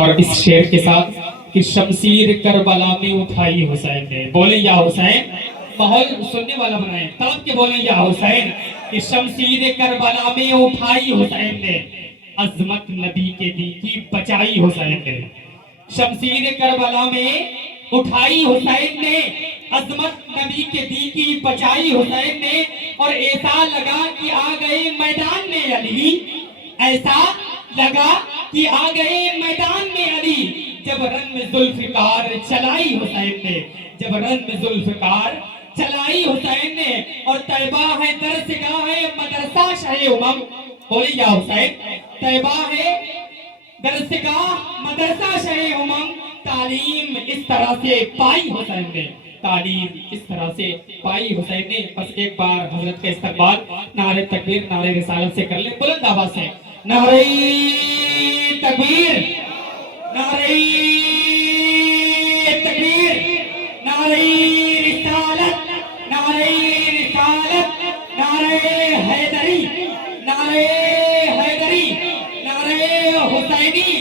اور اس شعر کے ساتھ کہ شمشیر کربلا میں اٹھائی حسین نے، بولیں یا حسین، ماحول سننے والا بنائیں، تڑپ کے بولیں یا حسین، کہ شمشیر کربلا میں اٹھائی حسین نے، عظمت نبی کے دی کی بچائی حسین نے، شمشیر کربلا میں اٹھائی حسین نے، عظمت نبی کے دی کی بچائی حسین نے، اور ایسا لگا کہ آ گئے میدان میں علی، ایسا لگا کہ آ گئے میدان میں علی، جب رن میں ذوالفقار چلائی حسین نے، جب رن میں ذوالفقار چلائی حسین نے، اور طیبہ ہے درسگاہ ہے مدرسہ شاہ امم، بولی یا حسین، طیبہ ہے درسگاہ مدرسہ شاہ امم، تعلیم اس طرح سے پائی حسین نے، تعلیم اس طرح سے پائی حسین نے۔ بس ایک بار حضرت کے استقبال نعرہ تکبیر نعرہ رسالت سے کر لیں بلند آواز سے، نعرہ تکبیر، نعرہ تکبیر، نعرہ رسالت، نعرہ رسالت، نعرہ حیدری، نعرہ حیدری، نعرہ حسینی،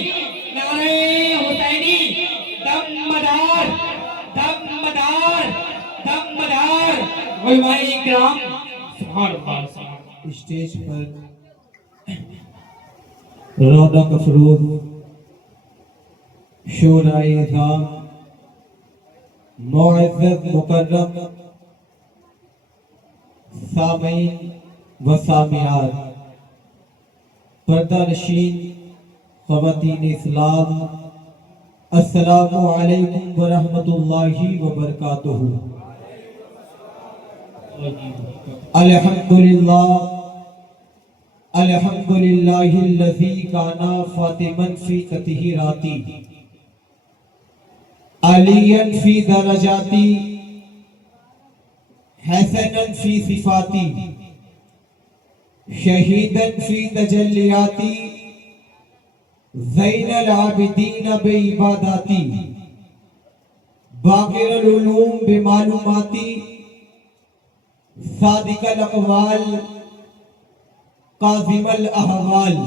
نعرہ حسینی، دم مدار، دم مدار، دم مدار، علماء اکرام، سبحان اللہ، سبحان اللہ۔ اسٹیج پر رونق افروز شورائے اعظام، معزز مکرم سامعین و سامعات، پردہ نشین خواتین اسلام، السلام علیکم ورحمۃ اللہ وبرکاتہ۔ الحمدللہ الحمدللہ الذی کانا فاطما فی تطہیراتی، علیاً فی درجاتی، حسناً فی صفاتی، شہیداً فی تجلیاتی، زین العابدین بعباداتی، باقر العلوم بمعلوماتی، صادق الاقوال قاظم الاحوال،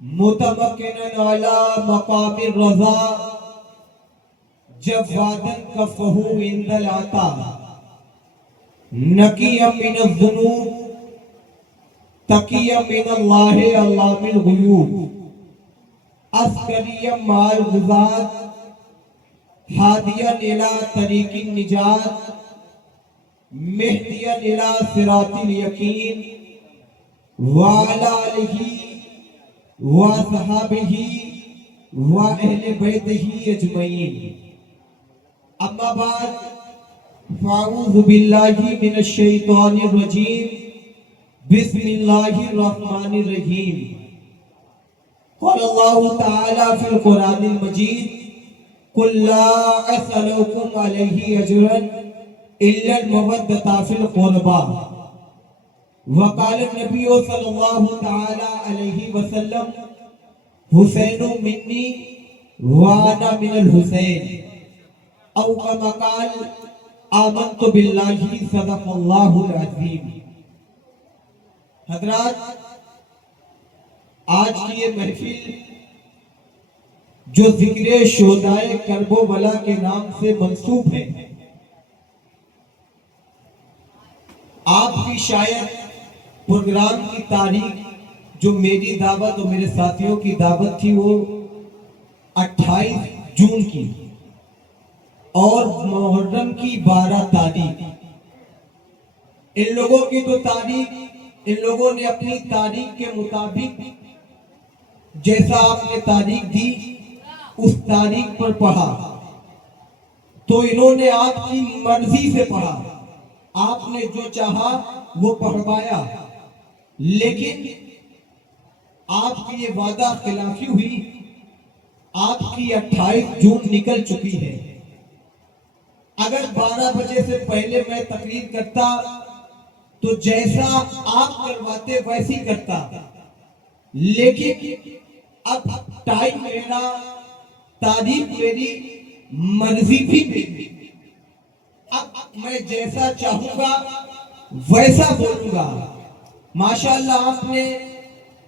متمکناً علی مقام الرضا، جواداً کفہ عند العطا، نقیاً من الذنوب، تقیاً من اللہ علام الغیوب، عسکریاً مع الغزاة، ہادیاً الی طریق النجات، مہدیاً الی صراط الیقین، وعلی آلہ وصحابہ واہل بیتہ اجمعین، اما بعد فاعوذ باللہ من الشیطان الرجیم، بسم اللہ الرحمن الرحیم۔ قال اللہ تعالی فی القرآن المجید، قل لا اسألکم علیہ اجرا الا المودۃ فی القربى، وقال النبی صلی اللہ تعالی علیہ وسلم، حسین منی وانا من الحسین، او کما قال آمنت باللہ صدق اللہ العظیم۔ حضرات، آج کی یہ محفل جو ذکر شہدائے کرب و بلا کے نام سے منسوب ہے، آپ کی شاید پروگرام کی تاریخ جو میری دعوت اور میرے ساتھیوں کی دعوت تھی وہ 28 جون کی، اور محرم کی 12 تاریخ۔ ان لوگوں کی تو تاریخ، ان لوگوں نے اپنی تاریخ کے مطابق جیسا آپ نے تاریخ دی اس تاریخ پر پڑھا، تو انہوں نے آپ کی مرضی سے پڑھا، آپ نے جو چاہا وہ پڑھوایا، لیکن آپ کی یہ وعدہ خلافی ہوئی، آپ کی 28 جون نکل چکی ہے۔ اگر 12 بجے سے پہلے میں تقریر کرتا تو جیسا آپ کرواتے ویسی کرتا، لیکن اب ٹائم میرا، تاریخ میری، مرضی بھی میری، اب میں جیسا چاہوں گا ویسا بولوں گا۔ ماشاءاللہ آپ نے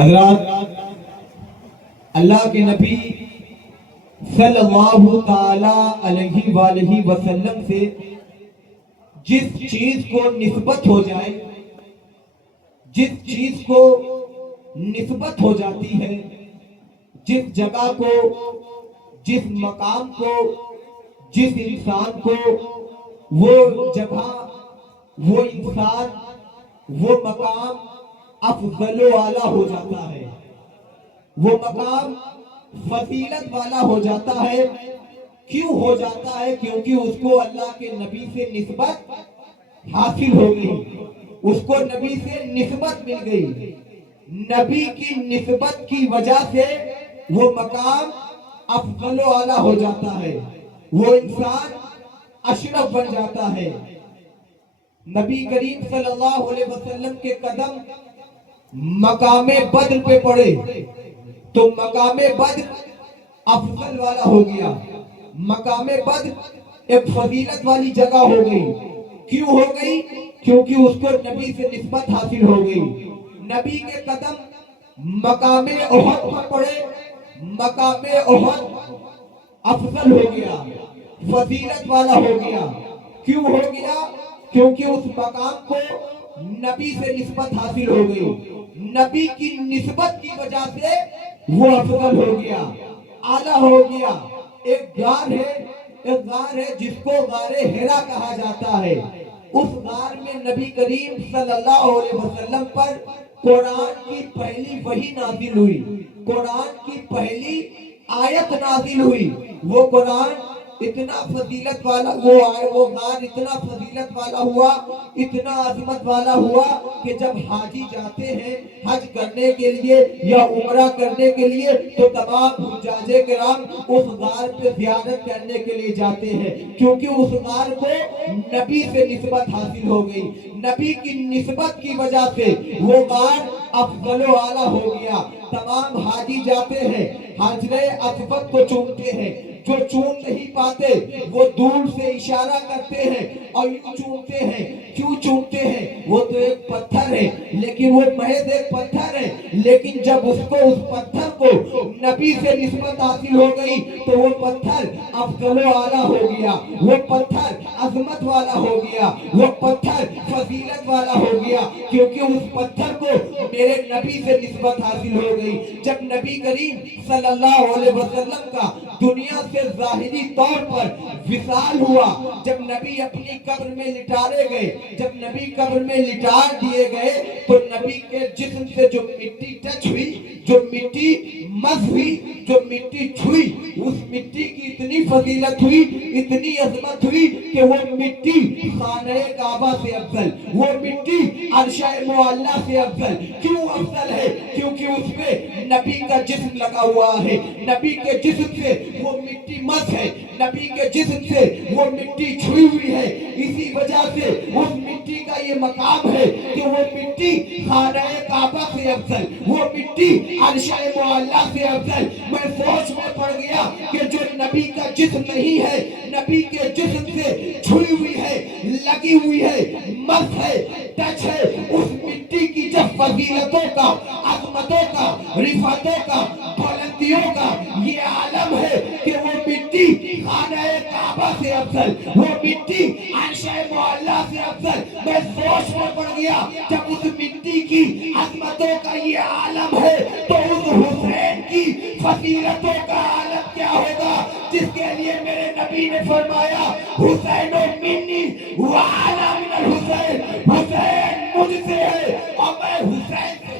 حضرات، اللہ کے نبی صلی اللہ تعالی علیہ وآلہ وسلم سے جس چیز کو نسبت ہو جائے، جس چیز کو نسبت ہو جاتی ہے، جس جگہ کو، جس مقام کو، جس انسان کو وہ جگہ، وہ انسان، وہ مقام افضل و اعلیٰ ہو جاتا ہے، وہ مقام فضیلت والا ہو جاتا ہے۔ کیوں ہو جاتا ہے؟ کیونکہ اس کو اللہ کے نبی سے نسبت حاصل ہو گئی، اس کو نبی سے نسبت مل گئی۔ نبی کی نسبت کی وجہ سے وہ مقام افضل و اعلیٰ ہو جاتا ہے، وہ انسان اشرف بن جاتا ہے۔ نبی کریم صلی اللہ علیہ وسلم کے قدم مقام بدر پہ پڑے تو مقام بدر افضل والا ہو گیا، مقام بدر ایک فضیلت والی جگہ ہو گئی۔ کیوں ہو گئی؟ کیونکہ اس کو نبی سے نسبت حاصل ہو گئی۔ نبی کے قدم مقام احد پر پڑے، مقام احد افضل ہو گیا، فضیلت والا ہو گیا۔ کیوں ہو گیا؟ کیونکہ اس مقام کو نبی سے نسبت حاصل ہو گئی، نبی کی نسبت کی وجہ سے وہ افضل ہو گیا، اعلیٰ ہو گیا۔ ایک غار ہے جس کو غار حرا کہا جاتا ہے۔ اس غار میں نبی کریم صلی اللہ علیہ وسلم پر قرآن کی پہلی وحی نازل ہوئی، قرآن کی پہلی آیت نازل ہوئی۔ وہ قرآن اتنا فضیلت والا، وہ غار اتنا فضیلت والا ہوا، اتنا عظمت والا ہوا کہ جب حاجی جاتے ہیں حج کرنے کے لیے یا عمرہ کرنے کے لیے تو تمام حجاج کرام اس غار پہ زیارت کرنے کے لیے جاتے ہیں، کیونکہ اس غار کو نبی سے نسبت حاصل ہو گئی۔ نبی کی نسبت کی وجہ سے وہ غار افضل و اعلیٰ ہو گیا۔ تمام حاجی جاتے ہیں، حجر اسود کو چومتے ہیں، جو چوم نہیں پاتے وہ دور سے اشارہ کرتے ہیں اور یوں چومتے ہیں۔ کیوں چومتے ہیں؟ وہ تو ایک پتھر ہے، لیکن وہ محض ایک پتھر ہے، لیکن جب اس پتھر کو نبی سے نسبت حاصل ہو گئی تو وہ پتھر افضل و اعلیٰ ہو گیا، وہ پتھر عظمت والا ہو گیا، وہ پتھر فضیلت والا ہو گیا، کیونکہ اس پتھر کو میرے نبی سے نسبت حاصل ہو گئی۔ جب نبی کریم صلی اللہ علیہ وسلم کا دنیا سے ظاہری طور پر وصال ہوا، جب نبی اپنی قبر میں لٹارے گئے، جب نبی قبر میں لٹار دیے گئے تو نبی کے جسم سے جو مٹی ٹچ ہوئی، جو مٹی مس ہوئی، جو مٹی چھوئی، اس مٹی کی اتنی فضیلت ہوئی، اتنی عظمت ہوئی کہ وہ مٹی خانہ کعبہ سے افضل، وہ مٹی عرش معلیٰ سے افضل۔ کیوں افضل ہے؟ کیونکہ اس پہ نبی کا جسم لگا ہوا ہے، نبی کے جسم سے وہ مٹی مس ہے، نبی کے جسم سے وہ مٹی چھوئی ہوئی ہے۔ اسی وجہ سے اس مٹی کا یہ مقام ہے کہ وہ مٹی خانہ کعبہ سے افضل، وہ مٹی عرش معلیٰ سے افضل۔ میں سوچ میں پڑ گیا کہ جو نبی کا جسم نہیں ہے، نبی کے جسم سے چھوئی ہوئی ہے، لگی ہوئی ہے، مس ہے، ٹچ ہے، اس مٹی کی جب فضیلتوں کا، عظمتوں کا، رفعتوں کا، بلندیوں کا یہ عالم ہے کہ وہ مٹی خانہ کعبہ سے افضل، وہ مٹی عرش معلیٰ سے افضل۔ میں سوچ میں پڑ گیا جب اس مٹی کی عظمتوں کا یہ عالم ہے تو اس حسین کی فضیلتوں کا عالم کیا ہوگا، جس کے لیے میرے نبی نے فرمایا حسین منی وعلی من الحسین، حسین مجھ سے ہے اور میں حسین سے۔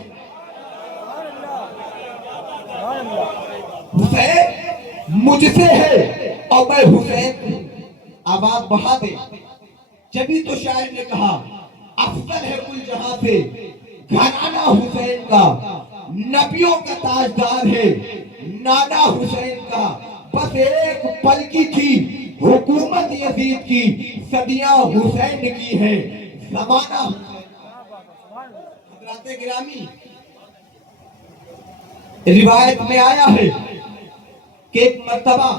حسین مجھ سے ہے اور میں حسین سے۔ آواز بڑھا دے، جبھی تو شاعر نے کہا افضل ہے کل جہاں سے گھرانہ حسین کا، نبیوں کا تاجدار ہے نانا حسین کا۔ بس ایک پل کی تھی حکومت یزید کی، صدیاں حسین کی ہے زمانہ حسین۔ حضرات گرامی، روایت میں آیا ہے کہ ایک مرتبہ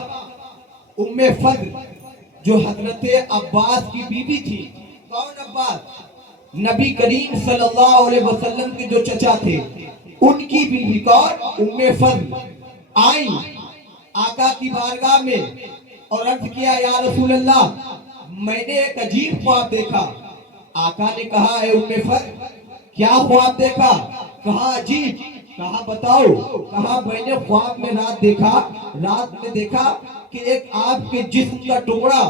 ام فضل جو حضرت عباس کی بیوی تھی، کون عباس؟ نبی کریم صلی اللہ علیہ وسلم کے جو چچا تھے، ان کی بیوی کون؟ ام فضل آئی آقا کی بارگاہ میں اور عرض کیا یا رسول اللہ میں نے ایک عجیب خواب دیکھا. آقا نے کہا اے ام فضل کیا خواب دیکھا؟ کہا عجیب. کہا بتاؤ. کہا میں نے خواب میں رات میں دیکھا کہ ایک آپ کے جسم کا ٹکڑا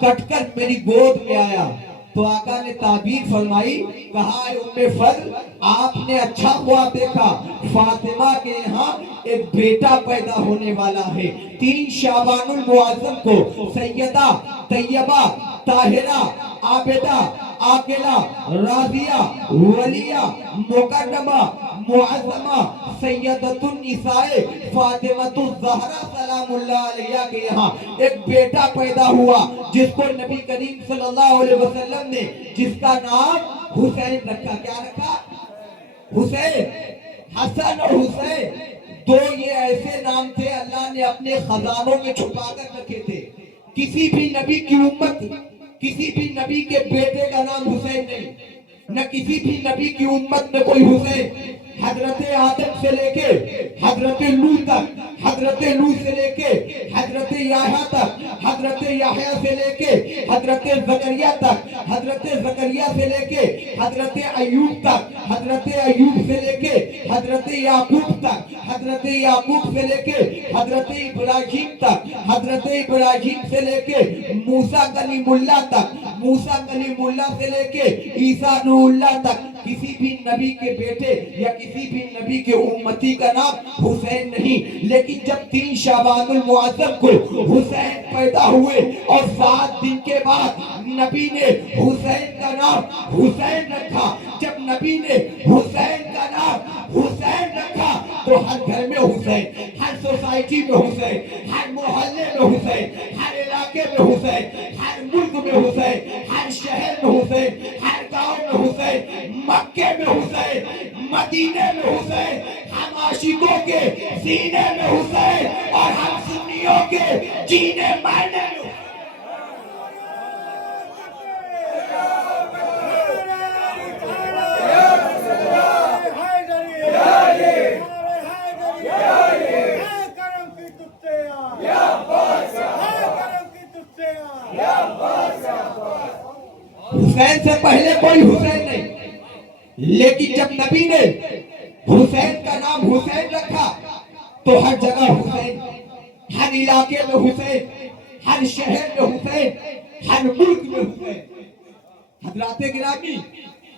کٹ کر میری گود میں آیا. تو آقا نے تعبیر فرمائی. کہا اے ام فضل آپ نے اچھا خواب دیکھا. فاطمہ کے یہاں ایک بیٹا پیدا ہونے والا ہے. 3 شعبان المعظم کو سیدہ طیبہ طاہرہ عابدہ عاقلہ راضیہ ولیہ مکرمہ معظمہ سیدۃ النساء فاطمہ الزہرا سلام اللہ علیہا کے یہاں ایک بیٹا پیدا ہوا جس کو نبی کریم صلی اللہ علیہ وسلم نے جس کا نام حسین رکھا. کیا رکھا؟ حسین. حسن اور حسین دو یہ ایسے نام تھے اللہ نے اپنے خزانوں میں چھپا کر رکھے تھے. کسی بھی نبی کی امت کسی بھی نبی کے بیٹے کا نام حسین نہیں. نہ کسی بھی نبی کی امت میں کوئی حسین. حضرت آدم سے لے کے حضرت نوح تک حضرت نوح سے لے کے حضرت یحییٰ تک حضرت یحییٰ سے لے کے حضرت زکریا تک حضرت زکریا سے لے کے حضرت ایوب تک حضرت ایوب سے لے کے حضرت یعقوب تک حضرت یعقوب سے لے کے حضرت ابراہیم تک حضرت ابراہیم سے لے کے موسیٰ کلیم اللہ تک موسیٰ کلیم اللہ سے لے کے عیسیٰ روح اللہ تک کسی بھی نبی کے بیٹے یا کسی بھی نبی کے امتی کا نام حسین نہیں. لیکن جب 3 شعبان المعظم کو حسین پیدا ہوئے اور 7 دن کے بعد نبی نے حسین کا نام حسین رکھا. جب نبی نے حسین کا نام حسین رکھا تو ہر گھر میں حسین, ہر سوسائٹی میں حسین, ہر محلے میں حسین, ہر علاقے میں حسین, ہر ملک میں حسین, ہر شہر میں حسین, ہر گاؤں میں حسین, مکے میں حسین, مدینے میں حسین, ہم عاشقوں کے سینے میں حسین اور ہم سنیوں کے جینے مرنے میں حسین. حسین سے پہلے کوئی حسین نہیں. لیکن جب نبی نے حسین کا نام حسین رکھا تو ہر جگہ حسین, ہر علاقے میں حسین, ہر شہر میں حسین, ہر ملک میں حسین. حضرات گرامی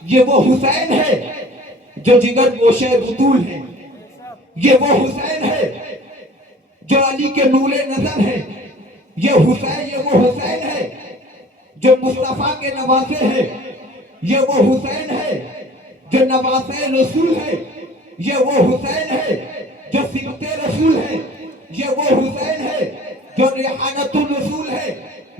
یہ وہ حسین ہے جو جگر گوشے بطول ہے. یہ وہ حسین ہے جو علی کے نور نظر ہے. یہ وہ حسین ہے جو مصطفیٰ کے نواسے ہیں. یہ وہ حسین ہے جو نواسے رسول ہے. یہ وہ حسین ہے جو سبط رسول ہے. یہ وہ حسین ہے جو ریحانت الرسول ہے.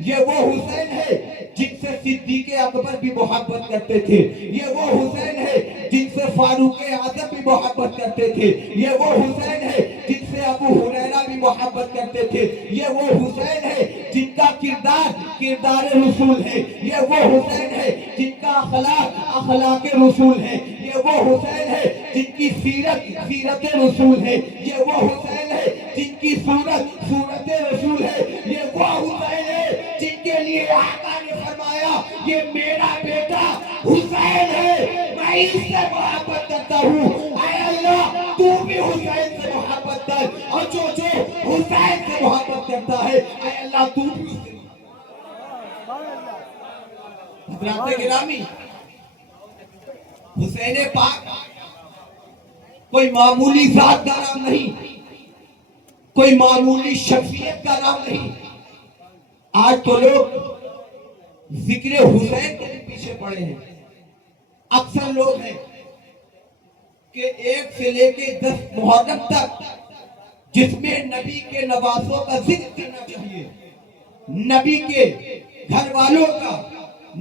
یہ وہ حسین ہے جن سے صدیق اکبر بھی محبت کرتے تھے. یہ وہ حسین ہے جن سے فاروق اعظم بھی محبت کرتے تھے. یہ وہ حسین ہے جن سے ابو ہریرہ بھی محبت کرتے تھے. یہ وہ حسین ہے جن کا کردار رسول ہے. یہ وہ حسین ہے جن کا اخلاق رسول ہے. یہ وہ حسین ہے جن کی سیرت رسول ہے. یہ وہ حسین ہے جن کی صورت رسول ہے. یہ وہ حسین ہے جن کے لیے آقا نے فرمایا یہ میرا بیٹا حسین ہے, میں اس سے محبت کرتا ہوں. اے اللہ تو بھی حسین سے محبت کر, اور جو حسین سے محبت کرتا ہے اے اللہ تو بھی اس سے. حضرات گرامی حسین پاک کوئی معمولی ذات کا نام نہیں, کوئی معمولی شخصیت کا نام نہیں. آج تو لوگ ذکر حسین کے پیچھے پڑے ہیں. اکثر لوگ ہیں کہ 1 سے لے کے 10 محرم تک جس میں نبی کے نواسوں کا ذکر کرنا چاہیے, نبی کے گھر والوں کا,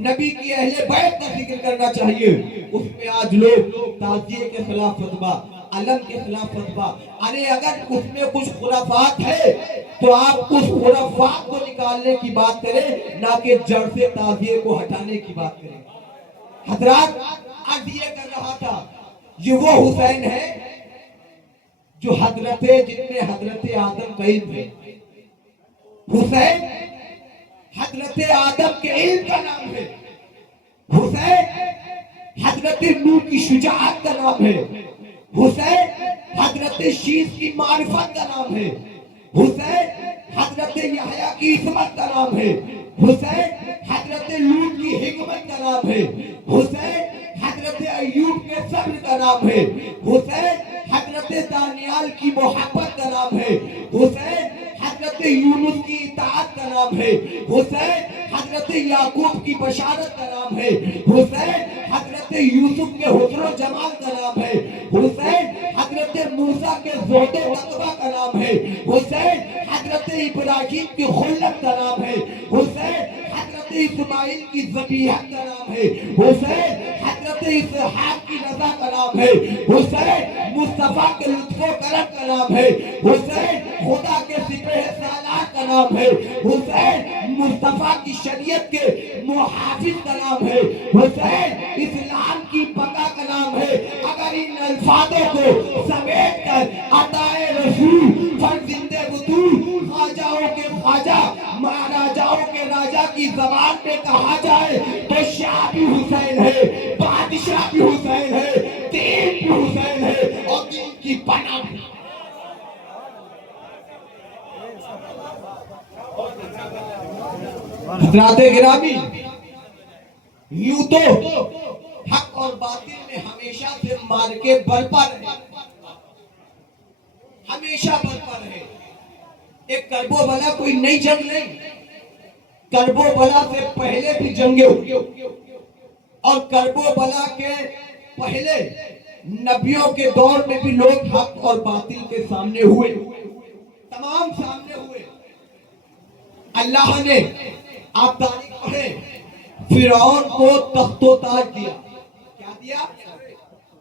نبی کی اہل بیت کا ذکر کرنا چاہیے, اس میں آج لوگ تعزیے کے خلاف فتویٰ, علم کے خلاف فتویٰ. ارے اگر اس میں کچھ خرافات ہے تو آپ اس خرافات کو نکالنے کی بات کریں, نہ کہ جڑ سے تعزیے کو ہٹانے کی بات کریں. حضرات عرض یہ کر رہا تھا یہ وہ حسین ہے جو جن میں حضرت آدم کا علم ہے. حسین حضرت آدم کے علم کا نام ہے. حسین حضرت نوح کی شجاعت کا نام ہے. حسین حضرت شیش کی معرفت کا نام ہے. حسین حضرت یحییٰ کی عصمت کا نام ہے. حسین حضرت لوط کی حکمت کا نام ہے. حسین حضرت ایوب کے صبر کا نام ہے. حسین حضرت دانیال کی محبت کا نام ہے. حسین حضرت یونس کی اطاعت کا نام ہے. حسین حضرت یعقوب کی بشارت کا نام ہے. حسین حضرت یوسف کے حسن و جمال کا نام ہے. حسین حضرت موسیٰ کے زہد و تقویٰ کا نام ہے. حسین حضرت ابراہیم کی خلت کا نام ہے. حسین حضرت اسماعیل کی ذبیحت کا نام ہے. حسین حضرت اسحاق کی رضا کا نام ہے. حسین مصطفیٰ کے لطف و کرم کا نام ہے. حسین خدا کے سپہ سالار کا نام ہے. حسین مصطفیٰ کی شریعت کے محافظ کا نام ہے. حسین اسلام کی بقا کا نام ہے. اگر ان الفاظوں کو سمیٹ کر عطائے رسول فرزند بطول خواجہوں کے خواجہ مہاراجاؤں کے راجہ کی زبان پہ کہا جائے تو شاہ بھی حسین ہے, بادشاہ بھی حسین ہے, دین بھی حسین ہے اور دین کی پناہ بھی. حضرات گرامی, یوں تو حق اور باطل میں ہمیشہ سے مارکے برپا رہے, ہمیشہ برپا رہے. ایک کرب و بلا کوئی نئی جنگ نہیں. کرب و بلا سے پہلے بھی جنگیں ہوئی اور کرب و بلا کے پہلے نبیوں کے دور میں بھی لوگ حق اور باطل کے سامنے ہوئے, تمام سامنے ہوئے. اللہ نے, آپ تاریخ پڑھیں, فرعون کو تخت و تاج دیا. کیا دیا؟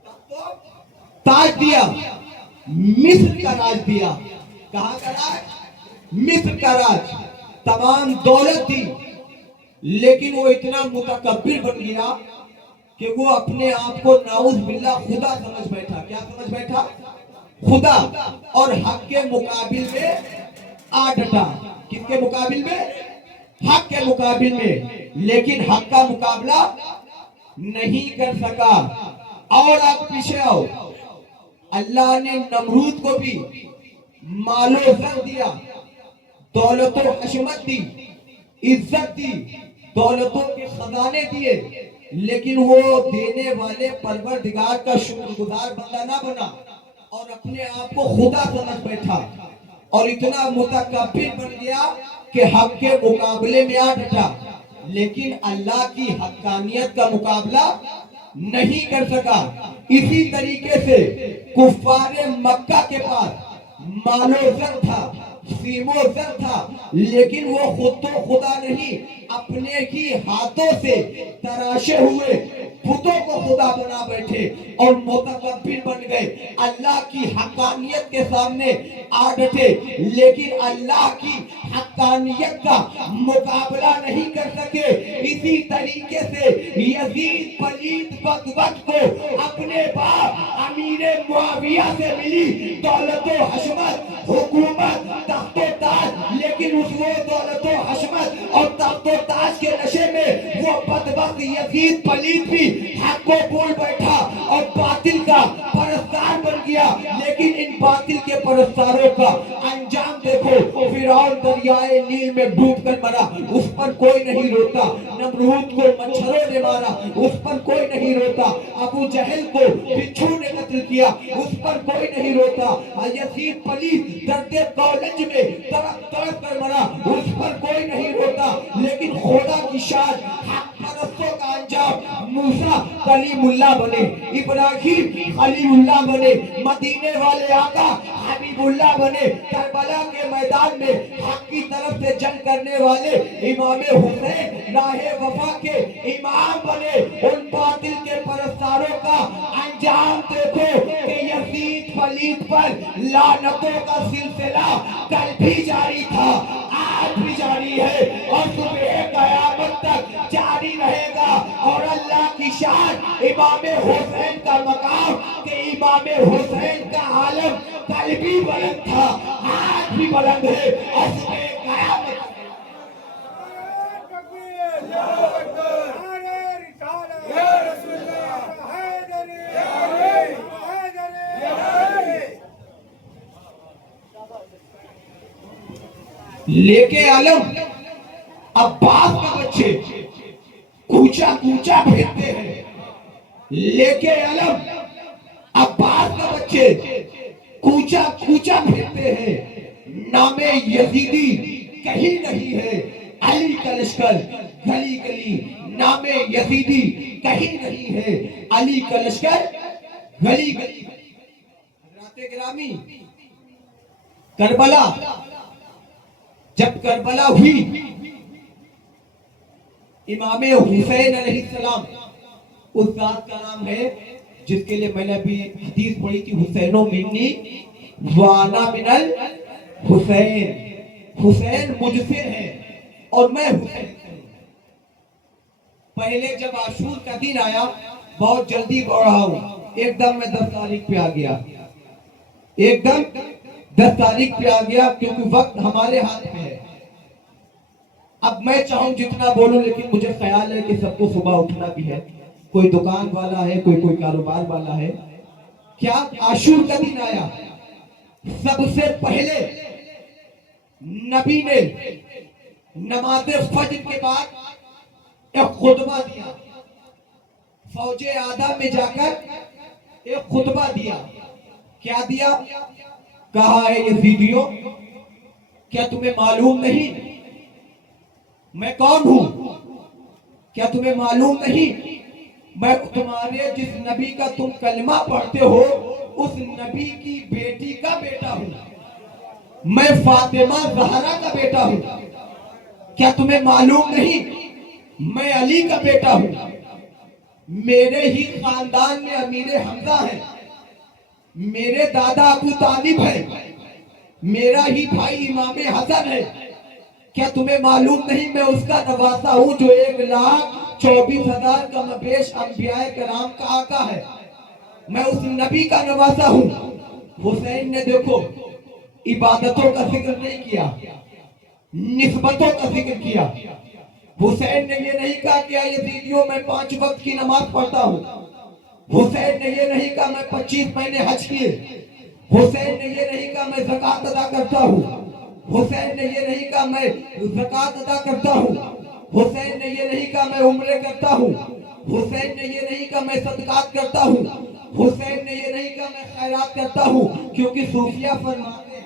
تخت و تاج دیا. مصر کا راج دیا. کہاں کا راج؟ مصر کا راج. تمام دولت دی, لیکن وہ اتنا متکبر بن گیا کہ وہ اپنے آپ کو نعوذ باللہ خدا سمجھ بیٹھا. کیا سمجھ بیٹھا؟ خدا. اور حق کے مقابل میں آ ڈٹا. کس کے مقابل میں؟ حق کے مقابل میں. لیکن حق کا مقابلہ نہیں کر سکا. اور آپ پیچھے آؤ, اللہ نے نمرود کو بھی مال و زر دیا, دولت و حشمت دی, عزت دی, دولتوں کے خزانے دیے, لیکن وہ دینے والے پروردگار کا شکر گزار بندہ نہ بنا اور اپنے آپ کو خدا سمجھ بیٹھا اور اتنا متکبر بن گیا کہ حق کے مقابلے میں آ ڈٹا. لیکن اللہ کی حقانیت کا مقابلہ نہیں کر سکا. اسی طریقے سے کفار مکہ کے پاس مال و زر تھا, سیم و زر تھا, لیکن وہ خود تو خدا نہیں, اپنے ہی ہاتھوں سے تراشے ہوئے بتوں کو خدا بنا بیٹھے اور متکبر بن گئے. اللہ کی حقانیت کے سامنے آ ڈٹے, لیکن اللہ کی حقانیت کا مقابلہ نہیں کر سکے. اسی طریقے سے یزید پلید بغبغ کو اپنے باپ امیر معاویہ سے ملی دولت و حشمت, حکومت, تخت و تاج, لیکن اس وہ دولت و حشمت اور تخت و تاج کے نشے میں وہ بدبخت یزید پلید بھی حق کو بھول بیٹھا اور باطل کا پرستار بن گیا. لیکن ان باطل کے پرستاروں کا انجام دیکھو. فرعون دریائے نیل میں ڈوب کر مرا, اس پر کوئی نہیں روتا. نمرود کو مچھروں نے مارا, اس پر کوئی نہیں روتا. ابو جہل کو بچھو نے قتل کیا, اس پر کوئی نہیں روتا. یزید پلید درد کولنج میں تڑپ تڑپ کر مرا, اس پر کوئی نہیں روتا. لیکن خدا کی شان, حق پرستوں کا انجام, موسیٰ کلیم اللہ بنے, ابراہیم خلیل اللہ بنے, مدینے والے آقا حبیب اللہ بنے, کربلا کے میدان میں حق کی طرف سے جنگ کرنے والے امام حسین راہ وفا کے امام بنے. ان باطل کے پرستاروں کا انجام دیکھو کہ یزید پلید پر لعنتوں کا سلسلہ کل بھی جاری تھا, آج بھی جاری ہے اور صبح قیامت تک جاری رہے گا. اور اللہ کی شان, امام حسین کا مقام کہ امام حسین کا عالم کل بھی بلند تھا، آج بھی بلند ہے، اور صبح قیامت لے کے عالم عباس کا بچے کوچا کوچا پھرتے ہیں، لے کے علم عباس کا بچے کوچا کوچا پھرتے ہیں، نام یزیدی کہیں نہیں ہے، علی کا لشکر گلی گلی، نام یزیدی کہیں نہیں ہے، علی کا لشکر گلی گلی۔ حضرات گرامی، کربلا جب کربلا ہوئی، امام حسین علیہ السلام، اس ذات کا نام ہے جس کے لیے میں نے ابھی حدیث پڑھی تھی، حسین منی وانا من الحسین، حسین مجھ سے ہے اور میں حسین سے ہوں۔ پہلے جب عاشور کا دن آیا، بہت جلدی بڑھ رہا ہوں، ایک دم میں 10 تاریخ پہ آ گیا، ایک دم 10 تاریخ پہ آ گیا، کیونکہ وقت ہمارے ہاتھ میں ہے۔ اب میں چاہوں جتنا بولوں، لیکن مجھے خیال ہے کہ سب کو صبح اٹھنا بھی ہے، کوئی دکان والا ہے، کوئی کاروبار والا ہے۔ کیا عاشور کا دن آیا، سب سے پہلے نبی نے نماز فجر کے بعد ایک خطبہ دیا، فوج آدھا میں جا کر ایک خطبہ دیا۔ کیا دیا؟ کہا ہے یزیدیوں، کیا تمہیں معلوم نہیں میں کون ہوں؟ کیا تمہیں معلوم نہیں میں تمہارے جس نبی کا تم کلمہ پڑھتے ہو اس نبی کی بیٹی کا بیٹا ہوں، میں فاطمہ زہرا کا بیٹا ہوں۔ کیا تمہیں معلوم نہیں میں علی کا بیٹا ہوں، میرے ہی خاندان میں امیر حمزہ ہے، میرے دادا ابو طالب ہے، میرا ہی بھائی امام حسن ہے۔ کیا تمہیں معلوم نہیں میں اس کا نواسہ ہوں جو 1,24,000 کم بیش انبیاء کرام کا آقا ہے، میں اس نبی کا نواسہ ہوں۔ حسین نے دیکھو عبادتوں کا ذکر نہیں کیا، نسبتوں کا ذکر کیا۔ حسین نے یہ نہیں کہا کہ یزیدیوں میں 5 وقت کی نماز پڑھتا ہوں، حسین نے یہ نہیں کہا میں 25 مہینے حج کیے، حسین نے یہ نہیں کہا میں زکوٰۃ ادا کرتا ہوں، حسین نے یہ نہیں کہا میں زکوٰۃ ادا کرتا ہوں، حسین نے یہ نہیں کہا میں عمرے کرتا ہوں، حسین نے یہ نہیں کہا میں صدقات کرتا ہوں، حسین نے یہ نہیں کہا میں خیرات کرتا ہوں، کیونکہ صوفیہ فرماتے ہیں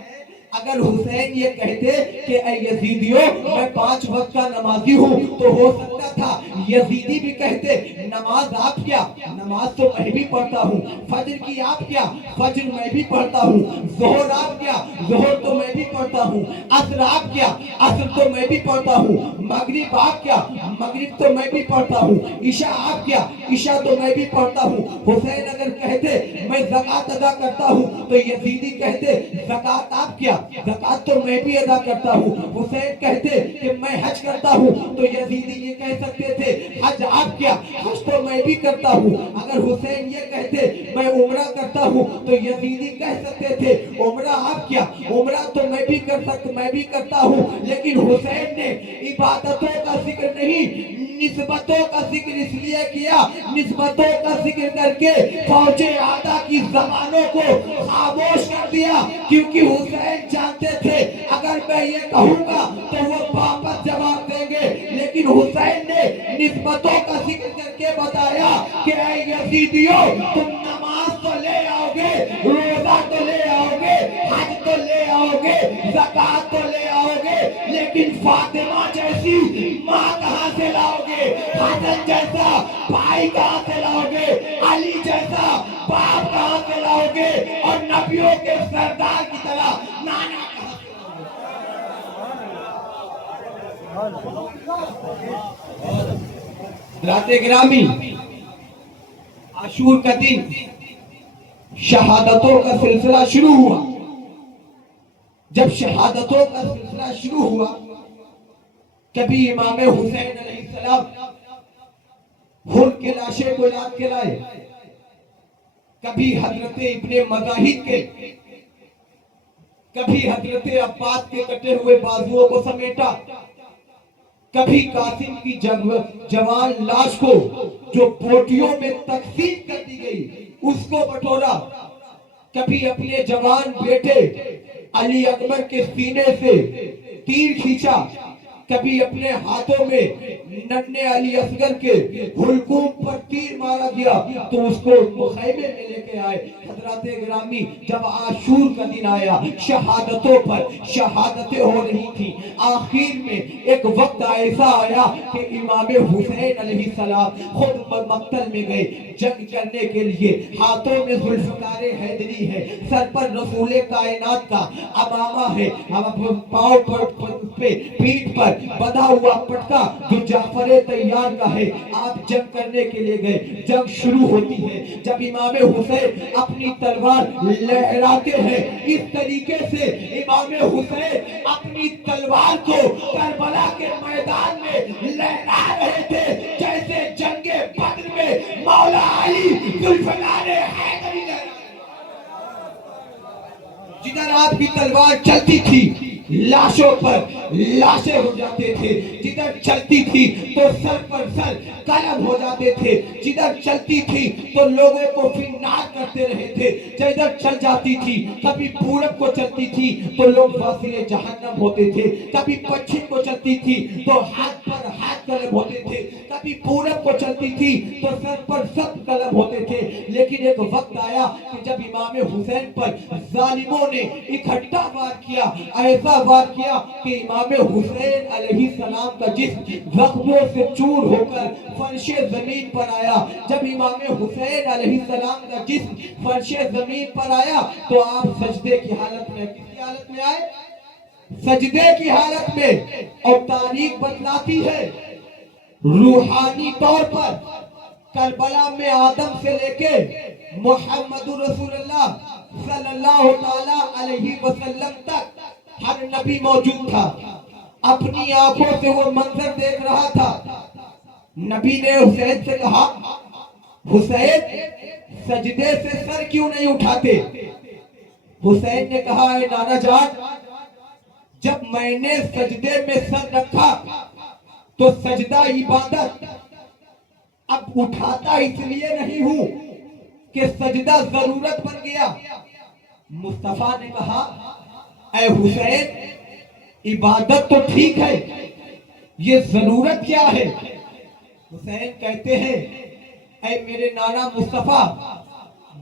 اگر حسین یہ کہتے کہ اے یزیدیوں میں 5 وقت کا نمازی ہوں تو ہو سکتا تھا یزیدی بھی کہتے نماز آپ کیا، نماز تو میں بھی پڑھتا ہوں، فجر کی آپ کیا، فجر میں بھی پڑھتا ہوں، ظہر آپ کیا، ظہر تو میں بھی پڑھتا ہوں، عصر آپ کیا، عصر تو میں بھی پڑھتا ہوں، مغرب آپ کیا، مغرب تو میں بھی پڑھتا ہوں، عشاء آپ کیا، عشاء تو میں بھی پڑھتا ہوں۔ حسین اگر کہتے میں زکوٰۃ ادا کرتا ہوں تو یزیدی کہتے زکوٰۃ آپ کیا، زکوٰۃ تو میں بھی ادا کرتا ہوں۔ حسین کہتے کہ میں حج کرتا ہوں تو یزیدی یہ کہہ سکتے تھے حج آپ کیا، حج تو میں بھی کرتا ہوں۔ اگر حسین یہ کہتے میں عمرہ کرتا ہوں تو یزیدی کہہ سکتے تھے عمرہ آپ کیا، عمرہ تو میں بھی کرتا ہوں۔ لیکن حسین نے عبادتوں کا ذکر نہیں، نسبتوں کا ذکر اس لیے کیا، نسبتوں کا ذکر کر کے فوج آدھا کی زبانوں کو خاموش کر دیا، کیونکہ حسین جانتے تھے اگر میں یہ کہوں گا تو وہ واپس جواب دیں گے، لیکن حسین نے نسبتوں کا ذکر کر کے بتایا کہ اے یزیدیوں تم نماز تو لے آؤ گے، روزہ تو لے آؤ گے، حج تو لے آؤ گے، زکوٰۃ تو لے آؤ گے، لیکن فاطمہ جیسی ماں کہاں سے لاؤ گے، حسن جیسا بھائی کہاں سے لاؤ گے، علی جیسا باپ کہاں سے لاؤ گے، اور نبیوں کے سردار کی طرح نانا کہاں سے حضرات گرامی، عاشور کا دن شہادتوں کا سلسلہ شروع ہوا۔ جب شہادتوں کا سلسلہ شروع ہوا، کبھی امام حسین علیہ السلام خون کے لاشیں کو لاد کے لائے، کبھی حضرت ابن مجاہد کے، کبھی حضرت عباس کے کٹے ہوئے بازوؤں کو سمیٹا، کبھی قاسم کی جوان لاش کو جو بوٹیوں میں تقسیم کر دی گئی اس کو بٹورا، کبھی اپنے جوان بیٹے علی اکبر کے سینے سے تیر کھینچا، کبھی اپنے ہاتھوں میں ننھے علی اصغر کے حلقوم پر تیر مارا گیا تو اس کو خیمے میں لے کے آئے۔ حضرات گرامی، جب عاشور کا دن آیا، شہادتوں پر شہادتیں ہو رہی تھی، آخر میں ایک وقت ایسا آیا کہ امام حسین علیہ السلام خود مقتل میں گئے جنگ کرنے کے لیے۔ ہاتھوں میں ذوالفقار حیدری ہے، سر پر رسول کائنات کا امامہ ہے، پاؤں پر پیٹھ پر بندھا ہوا پٹکا جو جعفر طیار کا ہے۔ آپ جنگ کرنے کے لیے گئے، جنگ شروع ہوتی ہے، جب امام حسین اپنی تلوار لہراتے ہیں، اس طریقے سے امام حسین اپنی تلوار کو کربلا کے میدان میں لہرا رہے تھے جیسے جنگ بدر میں مولا علی ذوالفقار حیدری لہرا۔ جدھر آپ کی تلوار چلتی تھی لاشوں پر لاشیں ہو جاتے تھے، جدھر چلتی تھی تو سر پر سر قلم ہو جاتے تھے، جدھر چلتی تھی تو لوگوں کو فنار کرتے رہے تھے، جدھر چل جاتی تھی کبھی پورب کو چلتی تھی تو لوگ واصل جہنم ہوتے تھے، کبھی پچھم کو چلتی تھی تو ہاتھ پر ہاتھ قلم ہوتے تھے، کبھی پورب کو چلتی تھی تو سر پر سب قلم ہوتے تھے۔ لیکن ایک وقت آیا کہ جب امام حسین پر ظالموں نے اکٹھا وار کیا، ایسا وار کیا کہ امام حسین علیہ السلام کا جسم زخموں سے چور ہو کر فرش زمین پر آیا۔ جب امام حسین علیہ السلام کا جسم فرش زمین پر آیا تو آپ سجدے کی حالت میں، کس کی حالت میں آئے؟ سجدے کی حالت میں۔ اور تاریخ بتلاتی ہے روحانی طور پر کربلا میں آدم سے لے کے محمد رسول اللہ صلی اللہ تعالی علیہ وسلم تک ہر نبی موجود تھا، اپنی آنکھوں سے وہ منظر دیکھ رہا تھا۔ نبی نے حسین سے کہا، حسین سجدے سے سر کیوں نہیں اٹھاتے؟ حسین نے کہا، اے نانا جان، جب میں نے سجدے میں سر رکھا تو سجدہ عبادت، اب اٹھاتا اس لیے نہیں ہوں کہ سجدہ ضرورت بن گیا۔ مصطفیٰ نے کہا، اے حسین عبادت تو ٹھیک ہے، یہ ضرورت کیا ہے؟ حسین کہتے ہیں، اے میرے نانا مصطفیٰ،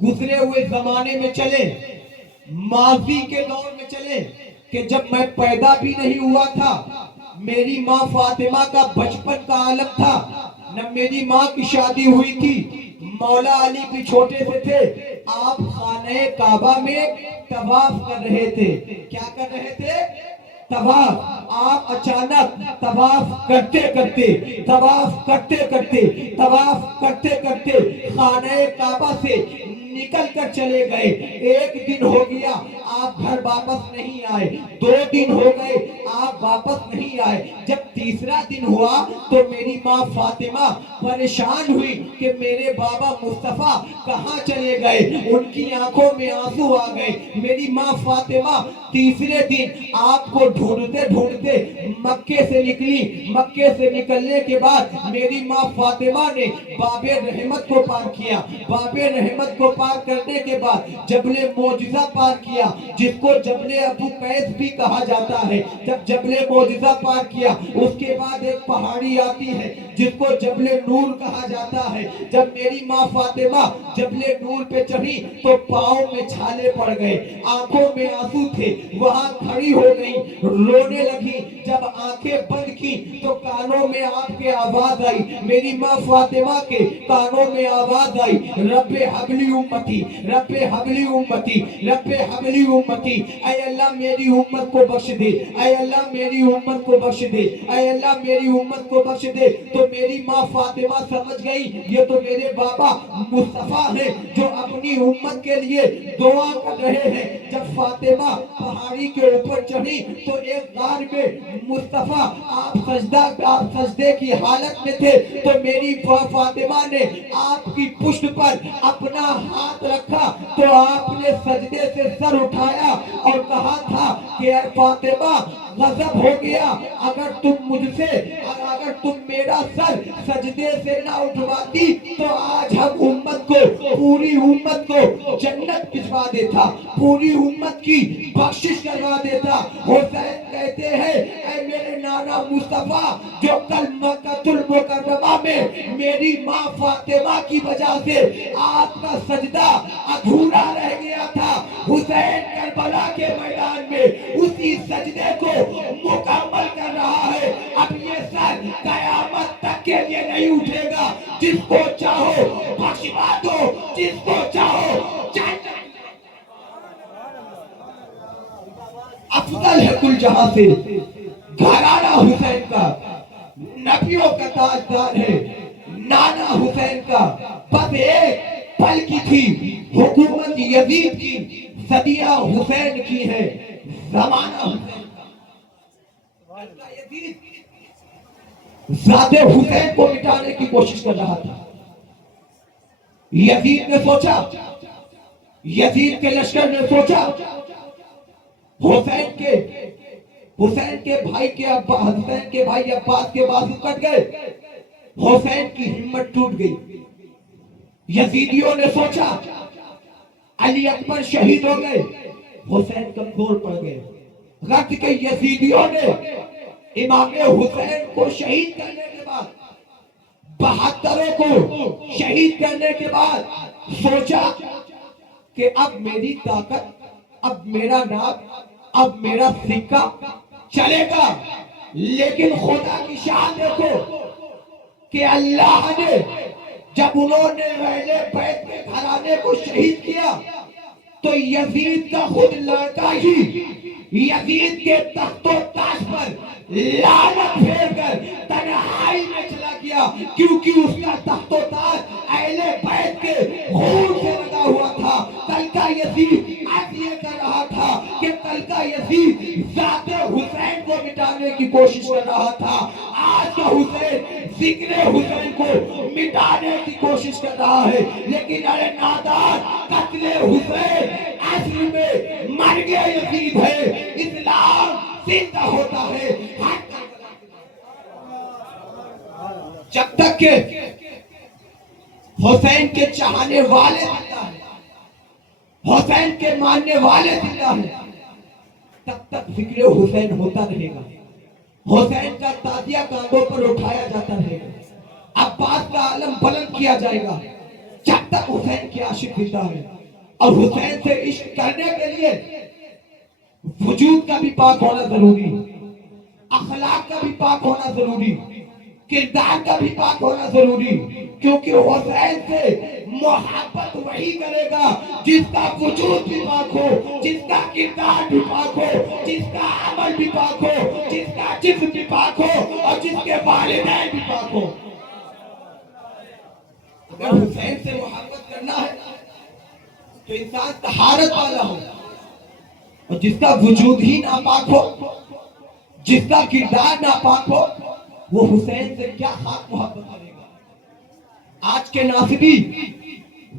گزرے ہوئے زمانے میں چلے، ماضی کے دور میں چلے کہ جب میں پیدا بھی نہیں ہوا تھا، میری ماں فاطمہ کا بچپن کا عالم تھا، نہ میری ماں کی شادی ہوئی تھی، مولا علی بھی چھوٹے سے تھے، آپ خانہ کعبہ میں طواف کر رہے تھے۔ کیا کر رہے تھے؟ طواف۔ آپ اچانک طواف کرتے کرتے خانہ کعبہ سے نکل کر چلے گئے۔ ایک دن ہو گیا آپ گھر واپس نہیں آئے، 2 دن ہو گئے آپ واپس نہیں آئے، جب تیسرا دن ہوا تو میری ماں فاطمہ پریشان ہوئی کہ میرے بابا مصطفیٰ کہاں چلے گئے، ان کی آنکھوں میں آنسو آ گئے۔ میری ماں فاطمہ تیسرے دن آپ کو ڈھونڈتے ڈھونڈتے مکے سے نکلی۔ مکے سے نکلنے کے بعد میری ماں فاطمہ نے باب رحمت کو پار کیا۔ باب رحمت کو پار کرنے کے بعد جبل معجزہ پار کیا، جس کو جبل ابو قیس بھی کہا جاتا ہے۔ جب جبل معجزہ پار کیا اس کے بعد ایک پہاڑی آتی ہے جس کو جبل نور کہا جاتا ہے۔ جب میری ماں فاطمہ جبل نور پہ چڑھی تو پاؤں میں چھالے پڑ گئے، آنکھوں میں آنسو تھے، وہاں کھڑی ہو گئی، رونے لگی۔ جب آنکھیں بند کی تو کانوں میں آپ کے آواز آئی، میری ماں فاطمہ کے کانوں میں آواز آئی، رب حبلی امتی، رب حبلی امتی، رب حبلی امتی، اے اللہ میری امت کو بخش دے، اے اللہ میری امت کو بخش دے، اے اللہ میری امت کو بخش دے۔ تو میری ماں فاطمہ سمجھ گئی یہ تو میرے بابا مصطفیٰ ہیں جو اپنی امت کے لیے دعا کر رہے ہیں۔ جب فاطمہ پہاڑی کے اوپر چڑھی تو ایک غار میں مصطفیٰ آپ سجدے کی حالت میں تھے، تو میری فاطمہ نے آپ کی پشت پر اپنا ہاتھ ہاتھ رکھا تو آپ نے سجدے سے سر اٹھایا اور کہا تھا کہ اے فاطمہ غضب ہو گیا، اگر تم میرا سر سجدے سے نہ اٹھواتی تو آج ہم امت کو، پوری امت کو جنت بھجوا دیتا، پوری امت کی بخشش کروا دیتا۔ حسین کہتے ہیں اے میرے نانا مصطفیٰ، جو کل مکہ المکرمہ میں میری ماں فاطمہ کی وجہ سے آپ کا سجدہ ادھورا رہ گیا تھا، حسین کربلا کے میدان میں اسی سجدے کو مکمل کر رہا ہے۔ اب یہ سر قیامت تک کے لیے نہیں اٹھے گا، جس کو چاہو بخشوا دو، جس کو چاہو جنت۔ افضل ہے کل جہاں سے گھرانہ حسین کا، نبیوں کا تاجدار ہے نانا حسین کا۔ بس ایک پل کی تھی حکومت یزید کی، صدیہ حسین کی ہے زمانہ حسین کا۔ یزید ذات حسین کو مٹانے کی کوشش کر رہا تھا۔ یزید نے سوچا، یزید کے لشکر نے سوچا، حسین کے بھائی عباس کے بازو کٹ گئے، حسین کی ہمت ٹوٹ گئی۔ یزیدیوں نے سوچا علی اکبر شہید ہو گئے، حسین کمزور پڑ گئے۔ رد کے یزیدیوں نے امام حسین کو شہید کرنے کے بعد، 72 کو شہید کرنے کے بعد سوچا کہ اب میری طاقت، اب میرا نام، اب میرا سکہ چلے گا۔ لیکن خدا کی شان دیکھو کہ اللہ نے جب انہوں نے اہل بیت کے گھرانے کو شہید کیا تو یزید کا خود لڑکا ہی یزید کے تخت و تاج پر لعنت پھیر کر تنہائی میں چلا گیا، کیونکہ اس کا تخت و تاج اہل بیت کے خون سے لگا ہوا تھا۔ کل کا یزید آج یہ کر رہا تھا کہ کل کا یزید ذات حسین کو مٹانے کی کوشش کر رہا تھا، آج کا حسین ذکر حسین کو مٹانے کی کوشش کر رہا ہے۔ لیکن ارے نادان، قتل حسین اصل میں مرگ یزید ہے، اسلام زندہ ہوتا ہے جب تک کہ حسین کے چاہنے والے زندہ ہیں، حسین کے ماننے والے زندہ ہیں، تب تک ذکر حسین ہوتا رہے گا، حسین کا تازیہ کاندھوں پر اٹھایا جاتا رہے گا، عباس کا علم بلند کیا جائے گا جب تک حسین کے عاشق زندہ ہے۔ اور حسین سے عشق کرنے کے لیے وجود کا بھی پاک ہونا ضروری، اخلاق کا بھی پاک ہونا ضروری، کردار کا بھی پاک ہونا ضروری، کیونکہ حسین سے محبت وہی کرے گا جس کا وجود بھی پاک ہو، جس کا کردار بھی پاک ہو، جس کا عمل بھی پاک ہو، جس کا جسم بھی پاک ہو، اور جس کے والدین بھی پاک ہو۔ اگر حسین سے محبت کرنا ہے تو انسان طہارت والا ہو، اور جس کا وجود ہی ناپاک ہو، جس کا کردار ناپاک ہو، وہ حسین سے کیا خاک محبت کرے گا۔ آج کے ناصبی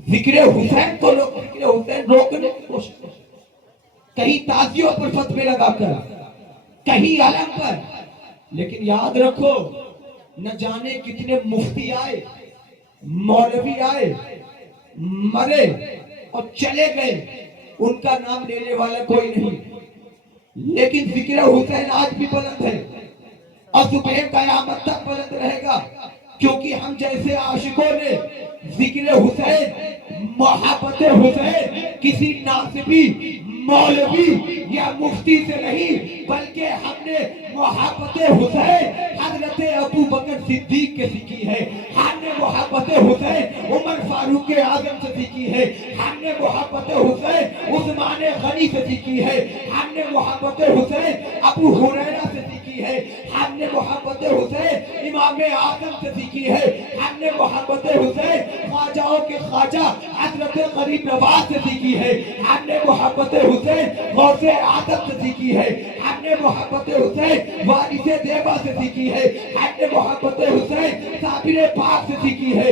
ذکر حسین کو روکنے کی کوشش کریں، کہیں تعزیوں پر فتوے لگا کر، کہیں علم پر، لیکن یاد رکھو نہ جانے کتنے مفتی آئے، مولوی آئے، مرے اور چلے گئے، ان کا نام لینے والا کوئی نہیں، لیکن ذکر حسین آج بھی بلند ہے اور صبح قیامت تک بلند رہے گا، کیونکہ ہم جیسے عاشقوں نے ذکر حسین، محبت حسین کسی ناصبی، مولوی یا مفتی سے نہیں، بلکہ ہم نے محبت حسین حضرت ابو بکر صدیق کے سیکھی ہے، ہم نے محبت حسین عمر فاروق اعظم سے سیکھی ہے، ہم نے محبت حسین عثمان غنی سے سیکھی ہے، ہم نے محبت حسین ابو ہریرہ سے سیکھی ہے، ہم نے محبت حسین امام اعظم سے سیکھی ہے، ہم نے محبت حسین خواجہوں کے خواجہ حضرت غریب نواز سے سیکھی ہے، ہم نے محبت حسین غوث اعظم سے سیکھی ہے، ہم نے محبت حسین وارث دیبا سے سیکھی ہے، ہم نے محبت حسین صابر پاک سے سیکھی ہے،